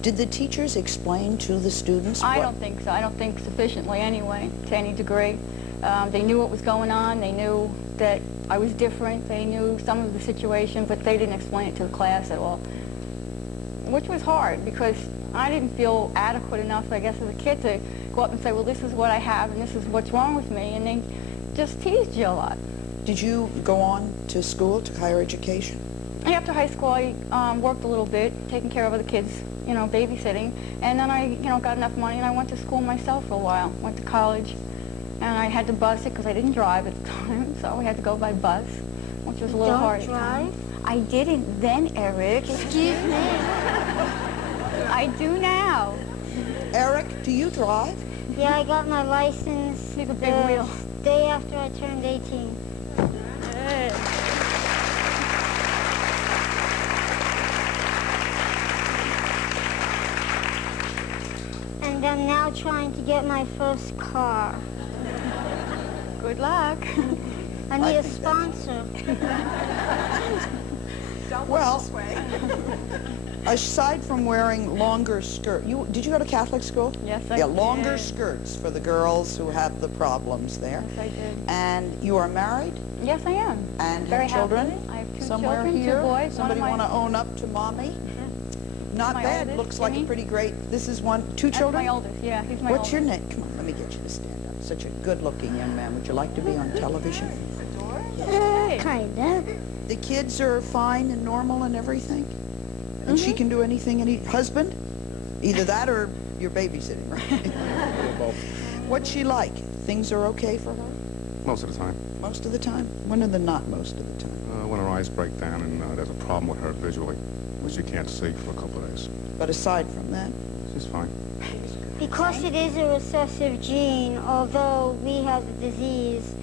Did the teachers explain to the students I don't think so. I don't think sufficiently anyway, to any degree. They knew what was going on. They knew that I was different. They knew some of the situation, but they didn't explain it to the class at all, which was hard because I didn't feel adequate enough, I guess, as a kid to go up and say, well, this is what I have and this is what's wrong with me, and they just teased you a lot. Did you go on to school, to higher education? After high school, I worked a little bit, taking care of other kids, you know, babysitting, and then I, you know, got enough money and I went to school myself for a while. Went to college, and I had to bus it because I didn't drive at the time, so I had to go by bus, which was a little hard. Don't drive? I didn't then, Eric. Excuse me? I do now. Eric, do you drive? Yeah, I got my license He's a big wheel. Day after I turned 18. And I'm now trying to get my first car. Good luck. I need a sponsor. Well, aside from wearing longer skirts, did you go to Catholic school? Yes, I Yeah, did. longer skirts for the girls who have the problems there. Yes, I did. And you are married? Yes, I am. And Very have children? happily. I have two Somewhere children, here? 2 boys. Somebody one of want to own up to mommy? Not My bad. oldest, Looks like a Jimmy. pretty great. This is two That's children? my oldest, yeah. He's my What's your oldest. name? Come on, let me get you to stand up. Such a good-looking young man. Would you like to be on television? Kinda. The kids are fine and normal and everything? And she can do anything, husband? Either that or you're babysitting, right? What's she like? Things are okay for her? Most of the time. Most of the time? When are they not most of the time? When her eyes break down and there's a problem with her visually, which she can't see for a couple of days. But aside from that? She's fine. Because it is a recessive gene, although we have the disease,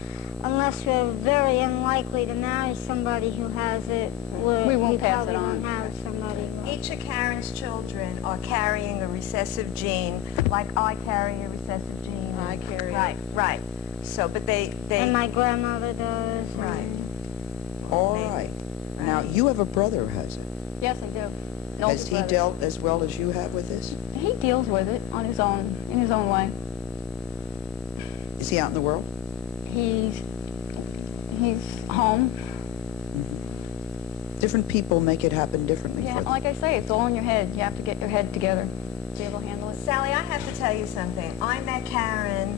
unless we're very unlikely to marry somebody who has it, We won't pass probably it on. won't have somebody. Each of Karen's children are carrying a recessive gene, like I carry a recessive gene. I carry Right, right. So, but they... And my grandmother does. Right. All right. Now, you have a brother who has it. Yes, I do. An Has older he brother. dealt as well as you have with this? He deals with it on his own, in his own way. Is he out in the world? He's home. Different people make it happen differently Yeah, for them. like I say, it's all in your head. You have to get your head together to be able to handle it. Sally, I have to tell you something. I met Karen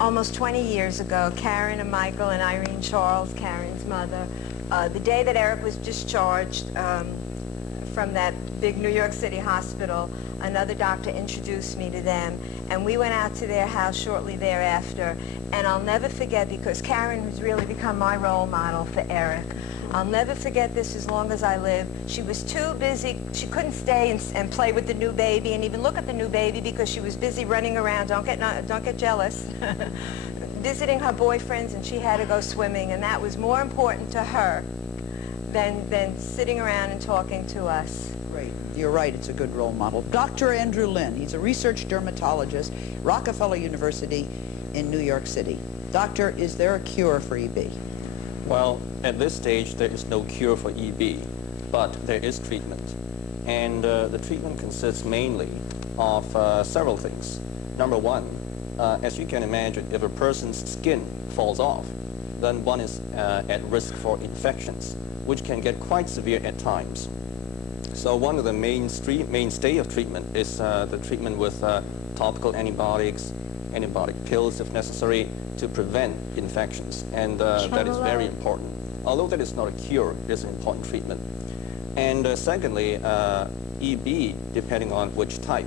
almost 20 years ago. Karen and Michael and Irene Charles, Karen's mother. The day that Eric was discharged from that big New York City hospital, another doctor introduced me to them, and we went out to their house shortly thereafter. And I'll never forget, because Karen has really become my role model for Eric. I'll never forget this as long as I live. She was too busy. She couldn't stay and play with the new baby and even look at the new baby because she was busy running around. Don't get jealous. Visiting her boyfriends, and she had to go swimming, and that was more important to her than sitting around and talking to us. Great. You're right. It's a good role model. Dr. Andrew Lynn. He's a research dermatologist, Rockefeller University in New York City. Doctor, is there a cure for EB? Well, at this stage, there is no cure for EB, but there is treatment. And the treatment consists mainly of several things. Number one, as you can imagine, if a person's skin falls off, then one is at risk for infections, which can get quite severe at times. So one of the mainstay of treatment is the treatment with topical antibiotics, antibiotic pills if necessary, to prevent infections, and that is very important. Although that is not a cure, it is an important treatment. And secondly, EB, depending on which type,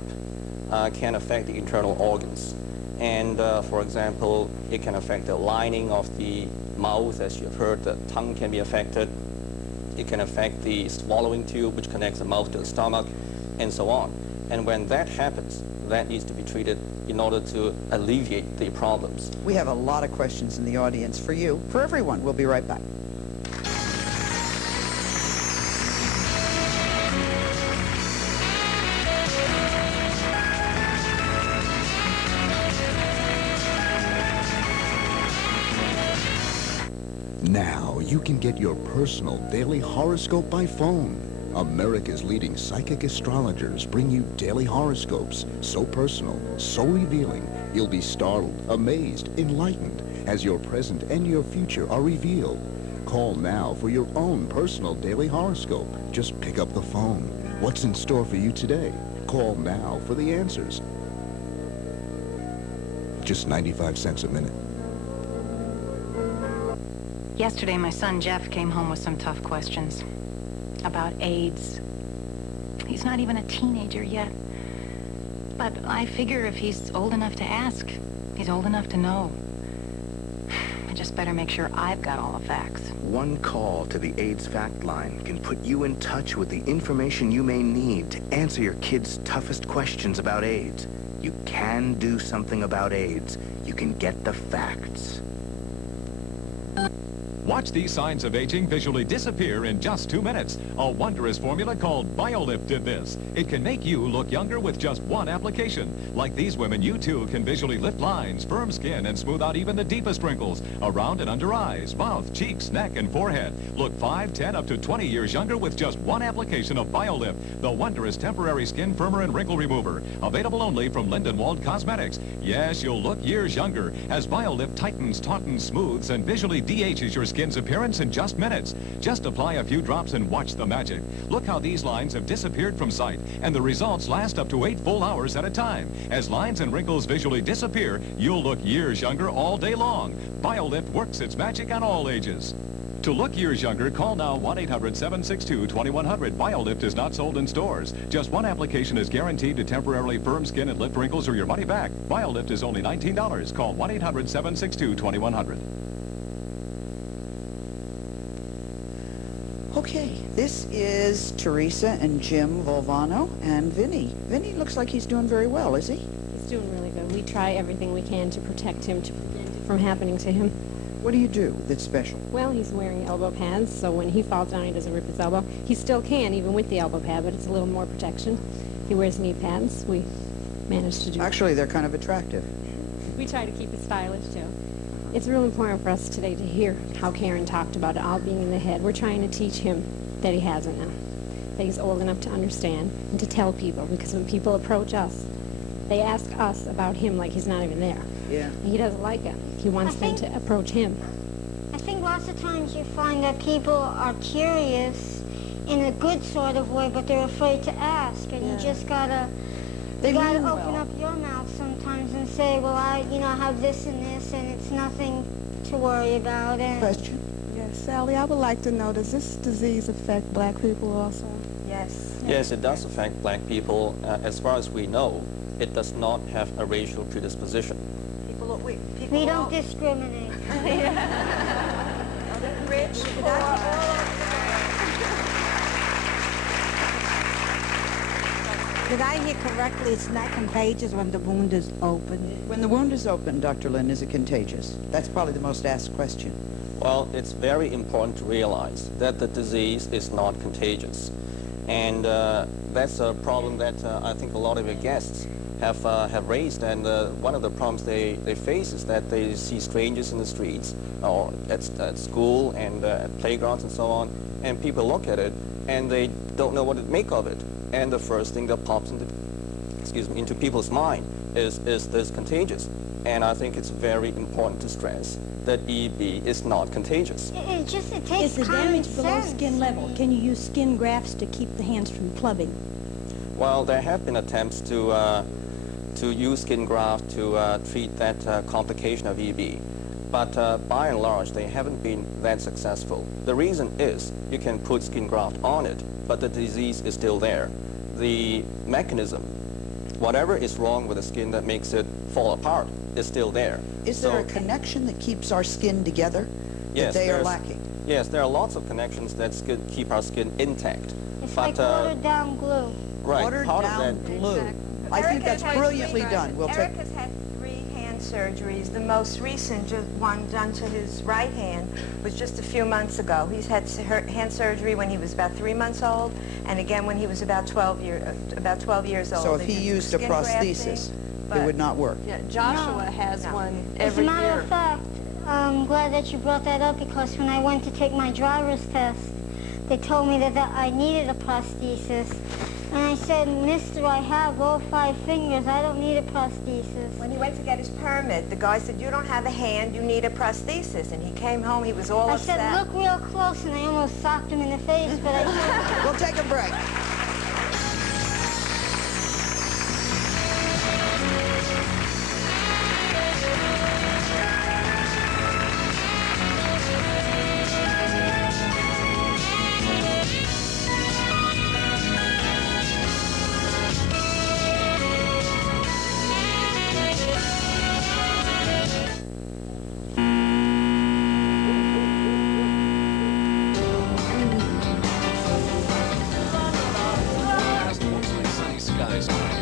can affect the internal organs. And for example, it can affect the lining of the mouth, as you've heard, the tongue can be affected. It can affect the swallowing tube, which connects the mouth to the stomach, and so on. And when that happens, that needs to be treated in order to alleviate the problems. We have a lot of questions in the audience for you, for everyone. We'll be right back. Now you can get your personal daily horoscope by phone. America's leading psychic astrologers bring you daily horoscopes so personal, so revealing, you'll be startled, amazed, enlightened as your present and your future are revealed. Call now for your own personal daily horoscope. Just pick up the phone. What's in store for you today? Call now for the answers. Just 95 cents a minute. Yesterday, my son Jeff came home with some tough questions about AIDS. He's not even a teenager yet. But I figure if he's old enough to ask, he's old enough to know. I just better make sure I've got all the facts. One call to the AIDS Fact Line can put you in touch with the information you may need to answer your kid's toughest questions about AIDS. You can do something about AIDS. You can get the facts. Watch these signs of aging visually disappear in just 2 minutes. A wondrous formula called BioLift did this. It can make you look younger with just one application. Like these women, you too can visually lift lines, firm skin, and smooth out even the deepest wrinkles around and under eyes, mouth, cheeks, neck, and forehead. Look 5, 10, up to 20 years younger with just one application of BioLift, the wondrous temporary skin firmer and wrinkle remover. Available only from Lindenwald Cosmetics. Yes, you'll look years younger as BioLift tightens, tautens, smooths, and visually de-ages your skin's appearance in just minutes. Just apply a few drops and watch the magic. Look how these lines have disappeared from sight, and the results last up to 8 full hours at a time. As lines and wrinkles visually disappear, you'll look years younger all day long. BioLift works its magic on all ages. To look years younger, call now 1-800-762-2100. BioLift is not sold in stores. Just one application is guaranteed to temporarily firm skin and lift wrinkles or your money back. BioLift is only $19. Call 1-800-762-2100. Okay, this is Teresa and Jim Volvano and Vinny. Vinny looks like he's doing very well, is he? He's doing really good. We try everything we can to protect him, to prevent it from happening to him. What do you do that's special? Well, he's wearing elbow pads, so when he falls down, he doesn't rip his elbow. He still can, even with the elbow pad, but it's a little more protection. He wears knee pads. We managed to do Actually, they're kind of attractive. We try to keep it stylish, too. It's real important for us today to hear how Karen talked about it all being in the head. We're trying to teach him that he has it now, that he's old enough to understand and to tell people, because when people approach us, they ask us about him like he's not even there. Yeah. He doesn't like it. He wants them to approach him. I think lots of times you find that people are curious in a good sort of way, but they're afraid to ask, and you just gotta open up your mouth sometimes and say, well, I have this and this, and it's nothing to worry about. And Question? Yes, Sally, I would like to know, does this disease affect black people also? Yes. Yes, it does affect black people. As far as we know, it does not have a racial predisposition. we don't discriminate. Rich, Did I hear correctly, it's not contagious when the wound is open? When the wound is open, Dr. Lynn, is it contagious? That's probably the most asked question. Well, it's very important to realize that the disease is not contagious. And that's a problem that I think a lot of your guests have raised. And one of the problems they face is that they see strangers in the streets or at school and at playgrounds and so on. And people look at it and they don't know what to make of it. And the first thing that pops into people's mind is this contagious? And I think it's very important to stress that EB is not contagious. It takes Is the damage below sense. skin level? Can you use skin grafts to keep the hands from clubbing? Well, there have been attempts to use skin graft to treat that complication of EB. But by and large, they haven't been that successful. The reason is you can put skin graft on it, but the disease is still there. The mechanism, whatever is wrong with the skin that makes it fall apart, is still there. Is there a connection that keeps our skin together that they are lacking? Yes, there are lots of connections that keep our skin intact. It's like watered down glue. Right. Watered part down of that glue. I think Eric that's has had brilliantly three- done. We'll Eric take. has had 3 hand surgeries. The most recent one done to his right hand was just a few months ago. He's had hand surgery when he was about 3 months old, and again when he was about 12 years old. So if They he did used a skin prosthesis, grafting, it would not work. Yeah, Joshua has one As every a matter year. of fact, I'm glad that you brought that up because when I went to take my driver's test, they told me that I needed a prosthesis. And I said, mister, I have all 5 fingers. I don't need a prosthesis. When he went to get his permit, the guy said, you don't have a hand, you need a prosthesis. And he came home, he was all I upset. said, look real close, and I almost socked him in the face, but I We'll take a break.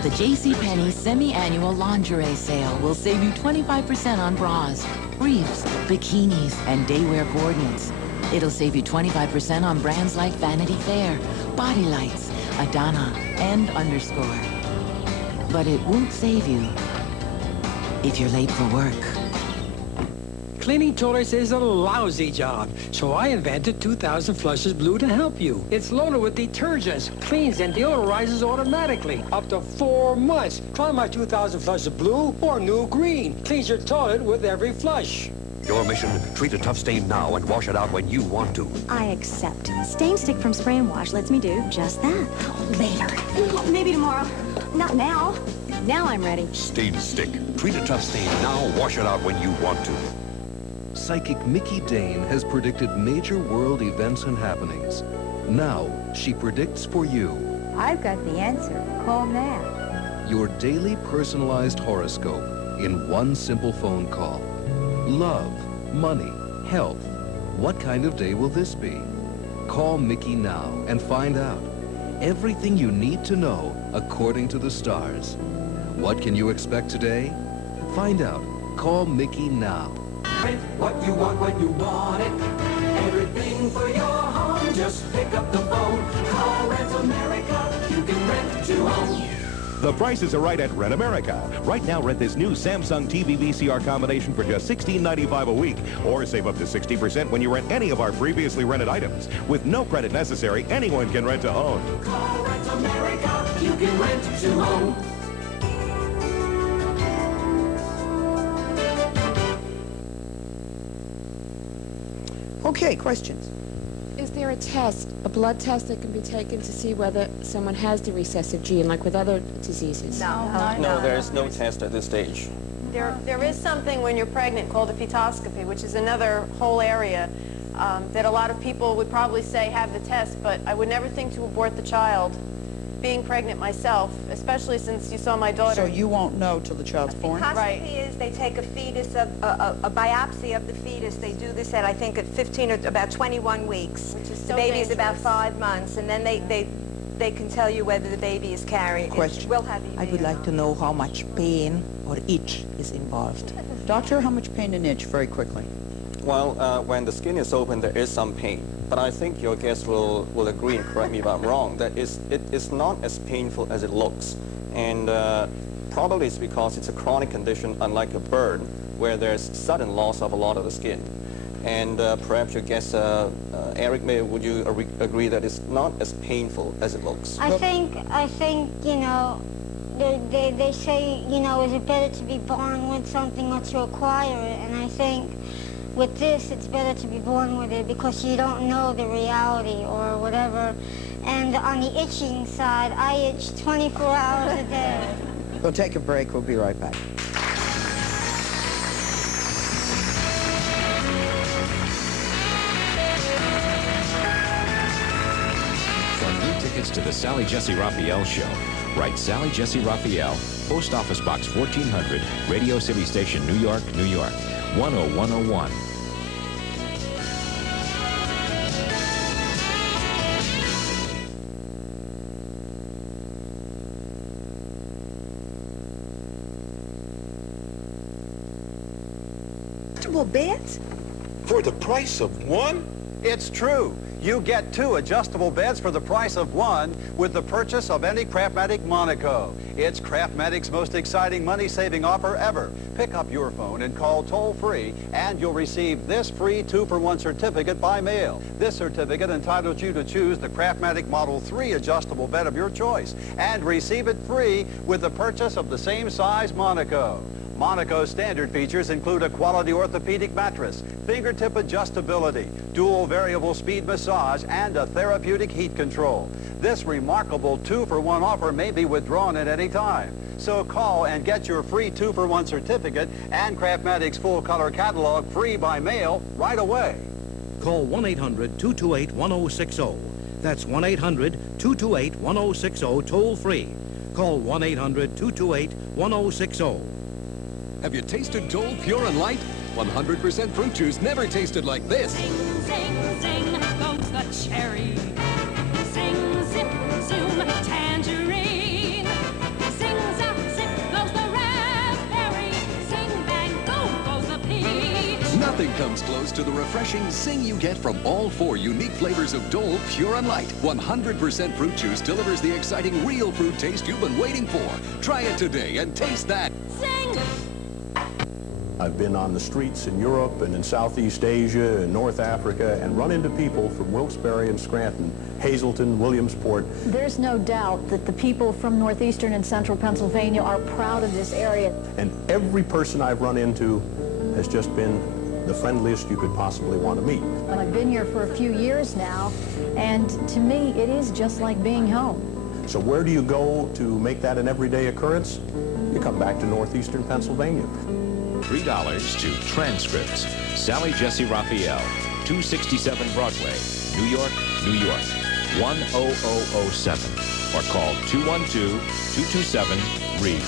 The JCPenney semi-annual lingerie sale will save you 25% on bras, briefs, bikinis, and daywear coordinates. It'll save you 25% on brands like Vanity Fair, Body Lights, Adana, and Underscore. But it won't save you if you're late for work. Cleaning toilets is a lousy job, so I invented 2000 Flushes Blue to help you. It's loaded with detergents, cleans and deodorizes automatically, up to 4 months. Try my 2000 Flushes Blue or New Green. Cleans your toilet with every flush. Your mission, treat a tough stain now and wash it out when you want to. I accept. Stain Stick from Spray and Wash lets me do just that. Later. Maybe tomorrow. Not now. Now I'm ready. Stain Stick. Treat a tough stain now, wash it out when you want to. Psychic Mickey Dane has predicted major world events and happenings. Now, she predicts for you I've got the answer. Call now. your daily personalized horoscope in one simple phone call. Love, money, health. What kind of day will this be? Call Mickey now and find out. Everything you need to know according to the stars. What can you expect today? Find out. Call Mickey now. Rent what you want when you want it. Everything for your home. Just pick up the phone. Call Rent America. You can rent to own. The prices are right at Rent America. Right now, rent this new Samsung TV VCR combination for just $16.95 a week, or save up to 60% when you rent any of our previously rented items. With no credit necessary, anyone can rent to own. Call Rent America. You can rent to own. Okay, questions? Is there a test, a blood test that can be taken to see whether someone has the recessive gene, like with other diseases? No, there is no test at this stage. There is something when you're pregnant called a fetoscopy, which is another whole area that a lot of people would probably say have the test, but I would never think to abort the child. Being pregnant myself, especially since you saw my daughter. So you won't know till the child's born? Fetoscopy is they take a fetus, a biopsy of the fetus. They do this at, I think, at 15 or about 21 weeks. Which is so the baby is about 5 months, and then they can tell you whether the baby is carrying. Question. Will have I would like to know how much pain or itch is involved. Doctor, how much pain and itch, very quickly? Well, when the skin is open, there is some pain. But I think your guest will agree, and correct me if I'm wrong, that it is not as painful as it looks. And probably it's because it's a chronic condition, unlike a burn, where there's sudden loss of a lot of the skin. And perhaps your guest, Eric, would you agree that it's not as painful as it looks? I think, you know, they say, you know, is it better to be born with something or to acquire it? And I think with this, it's better to be born with it because you don't know the reality or whatever. And on the itching side, I itch 24 hours a day. We'll take a break. We'll be right back. For new tickets to the Sally Jesse Raphael Show, write Sally Jesse Raphael, Post Office Box 1400, Radio City Station, New York, New York, 10101. adjustable beds? For the price of one? It's true. You get 2 adjustable beds for the price of 1 with the purchase of any Craftmatic Monaco. It's Craftmatic's most exciting money-saving offer ever. Pick up your phone and call toll-free, and you'll receive this free 2-for-1 certificate by mail. This certificate entitles you to choose the Craftmatic Model 3 adjustable bed of your choice and receive it free with the purchase of the same size Monaco. Monaco's standard features include a quality orthopedic mattress, fingertip adjustability, dual variable speed massage, and a therapeutic heat control. This remarkable 2-for-1 offer may be withdrawn at any time. So call and get your free 2-for-1 certificate and Craftmatic's full color catalog free by mail right away. Call 1-800-228-1060. That's 1-800-228-1060 toll free. Call 1-800-228-1060. Have you tasted Dole Pure and Light? 100% fruit juice never tasted like this. Zing, zing, zing goes the cherry. Zing, zip, zoom, tangerine. Zing, zap, zip goes the raspberry. Zing, bang, boom goes the peach. Nothing comes close to the refreshing zing you get from all 4 unique flavors of Dole Pure and Light. 100% fruit juice delivers the exciting real fruit taste you've been waiting for. Try it today and taste that. Zing! I've been on the streets in Europe and in Southeast Asia and North Africa and run into people from Wilkes-Barre and Scranton, Hazleton, Williamsport. There's no doubt that the people from northeastern and central Pennsylvania are proud of this area. And every person I've run into has just been the friendliest you could possibly want to meet. I've been here for a few years now, and to me, it is just like being home. So where do you go to make that an everyday occurrence? You come back to northeastern Pennsylvania. $3 to Transcripts. Sally Jesse Raphael, 267 Broadway, New York, New York, 10007. Or call 212-227-READ.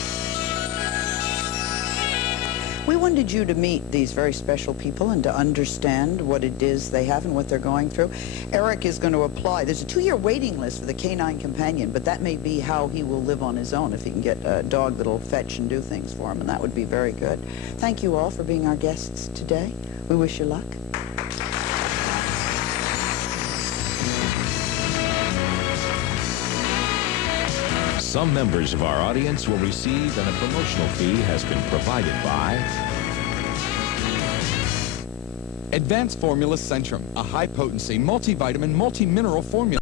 We wanted you to meet these very special people and to understand what it is they have and what they're going through. Eric is going to apply. There's a 2-year waiting list for the canine companion, but that may be how he will live on his own if he can get a dog that'll fetch and do things for him, and that would be very good. Thank you all for being our guests today. We wish you luck. Some members of our audience will receive, and a promotional fee has been provided by Advanced Formula Centrum, a high-potency, multivitamin, multi-mineral formula.